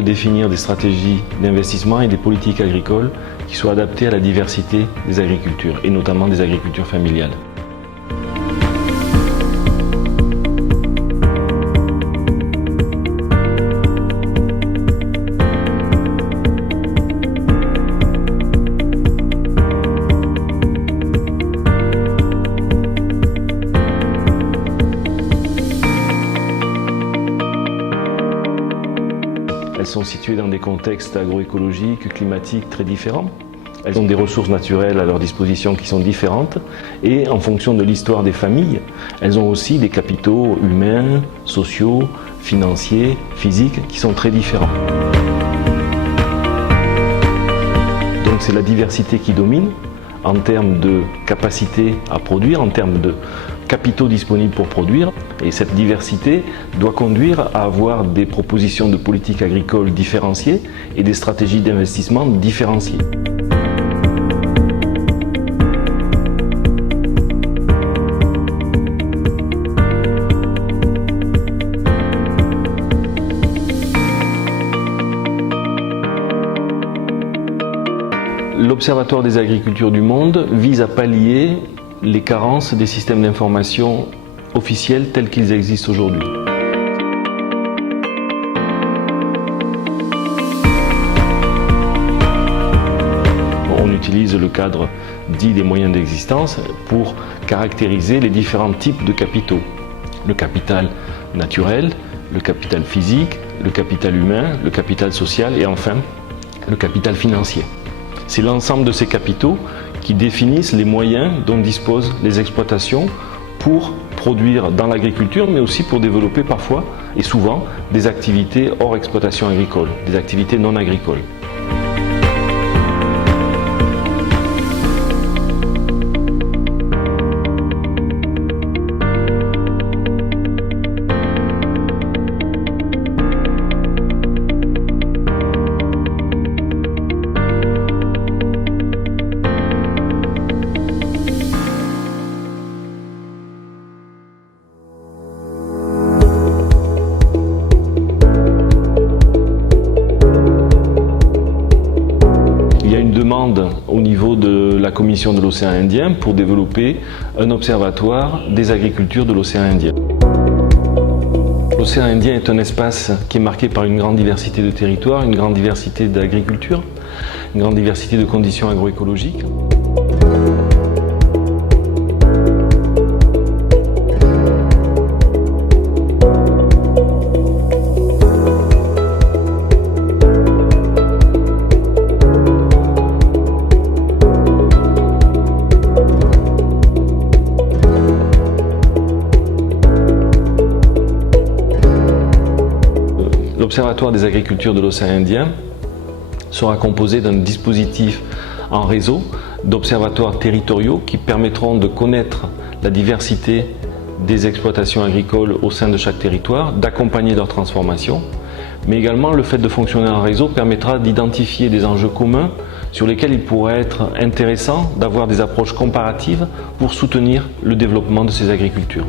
de définir des stratégies d'investissement et des politiques agricoles qui soient adaptées à la diversité des agricultures, et notamment des agricultures familiales. Elles sont situées dans des contextes agroécologiques, climatiques très différents. Elles ont des ressources naturelles à leur disposition qui sont différentes et en fonction de l'histoire des familles, elles ont aussi des capitaux humains, sociaux, financiers, physiques qui sont très différents. Donc c'est la diversité qui domine en termes de capacité à produire, en termes de capitaux disponibles pour produire. Et cette diversité doit conduire à avoir des propositions de politique agricole différenciées et des stratégies d'investissement différenciées. L'Observatoire des agricultures du monde vise à pallier les carences des systèmes d'information officiels tels qu'ils existent aujourd'hui. On utilise le cadre dit des moyens d'existence pour caractériser les différents types de capitaux. Le capital naturel, le capital physique, le capital humain, le capital social et enfin le capital financier. C'est l'ensemble de ces capitaux qui définissent les moyens dont disposent les exploitations pour produire dans l'agriculture, mais aussi pour développer parfois et souvent des activités hors exploitation agricole, des activités non agricoles. Au niveau de la Commission de l'océan Indien pour développer un observatoire des agricultures de l'océan Indien. L'océan Indien est un espace qui est marqué par une grande diversité de territoires, une grande diversité d'agriculture, une grande diversité de conditions agroécologiques. L'Observatoire des agricultures de l'océan Indien sera composé d'un dispositif en réseau d'observatoires territoriaux qui permettront de connaître la diversité des exploitations agricoles au sein de chaque territoire, d'accompagner leur transformation, mais également le fait de fonctionner en réseau permettra d'identifier des enjeux communs sur lesquels il pourrait être intéressant d'avoir des approches comparatives pour soutenir le développement de ces agricultures.